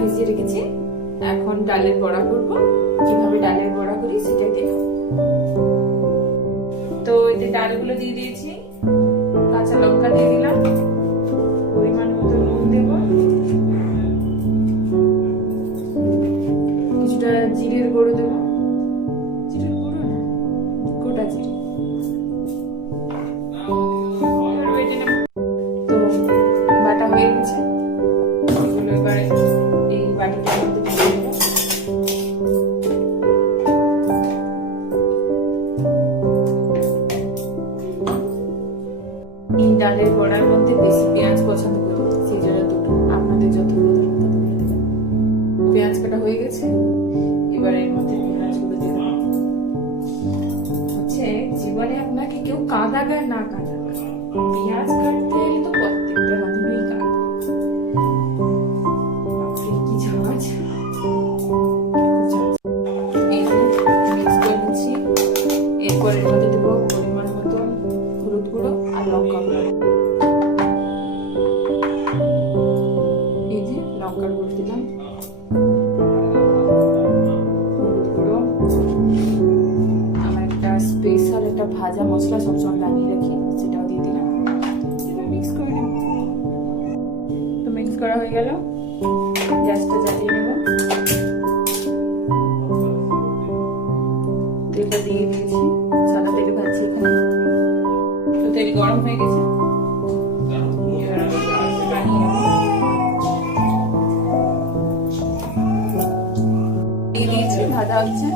ভিজিয়ে রেখেছি। এখন ডালের বড়া করব। কিভাবে ডালের বড়া করি সেটাই দেখো। তো এই যে ডালগুলো দিয়ে দিয়েছি, কাঁচা লঙ্কা দিয়ে দিলাম, পরিমাণ মতো নুন দেব, কিছুটা জিরের গুঁড়ো দেব, জিরের গুঁড়ো না, গোটা জিরে। তো বাটা হয়ে গেছে, এগুলো এবারে এই বাটিটার মধ্যে দিয়ে দেব। এই ডালের বড়ার মধ্যে বেশি পেঁয়াজ পছন্দ করি, সেই জন্য দুটো, আপনাদের যত পেঁয়াজ কাটা হয়ে গেছে। এবার এর মধ্যে পেঁয়াজগুলো দিয়ে দেবো। হচ্ছে জীবনে আপনাকে কেউ কাঁদাক আর না কাঁদাক, পেঁয়াজ কাটতে এলে তো প্রত্যেকটা রাঁধুনি কাঁদে। কি ঝাঁজ, মিক্স করে নিচ্ছি। এরপর এর মধ্যে দেবো পরিমাণ মতো হলুদ গুঁড়ো আর লঙ্কা গুঁড়ো। এই যে লঙ্কার গুঁড়ো দিলাম, হলুদ গুঁড়ো, আমার একটা স্পেশাল একটা ভাজা মশলা সবসময় বানিয়ে রাখি, সেটাও দিয়ে দিলাম। মিক্স করে নেব। তো মিক্স করা হয়ে গেল, গ্যাসটা জ্বালিয়ে নেব। তেলটা দিয়ে দিয়েছি, সাদা তেলে ভাজছি এখানে। তো তেল গরম হয়ে গেছে, দিয়ে দিয়েছি, ভাজা হচ্ছে।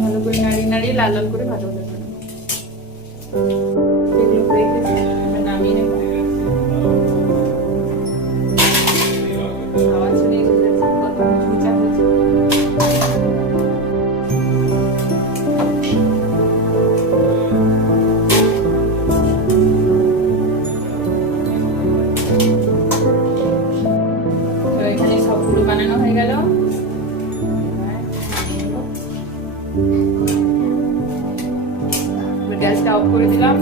ভালো করে নাড়িয়ে নাড়িয়ে লাল লাল করে ভাজা ভাজা করে এগুলো হয়ে গেছে, এবার নামিয়ে নেব। আওয়াজ শুনে কত মজা হয়েছে। এখানে সবগুলো বানানো হয়ে গেল, গ্যাসটা অফ করে দিলাম।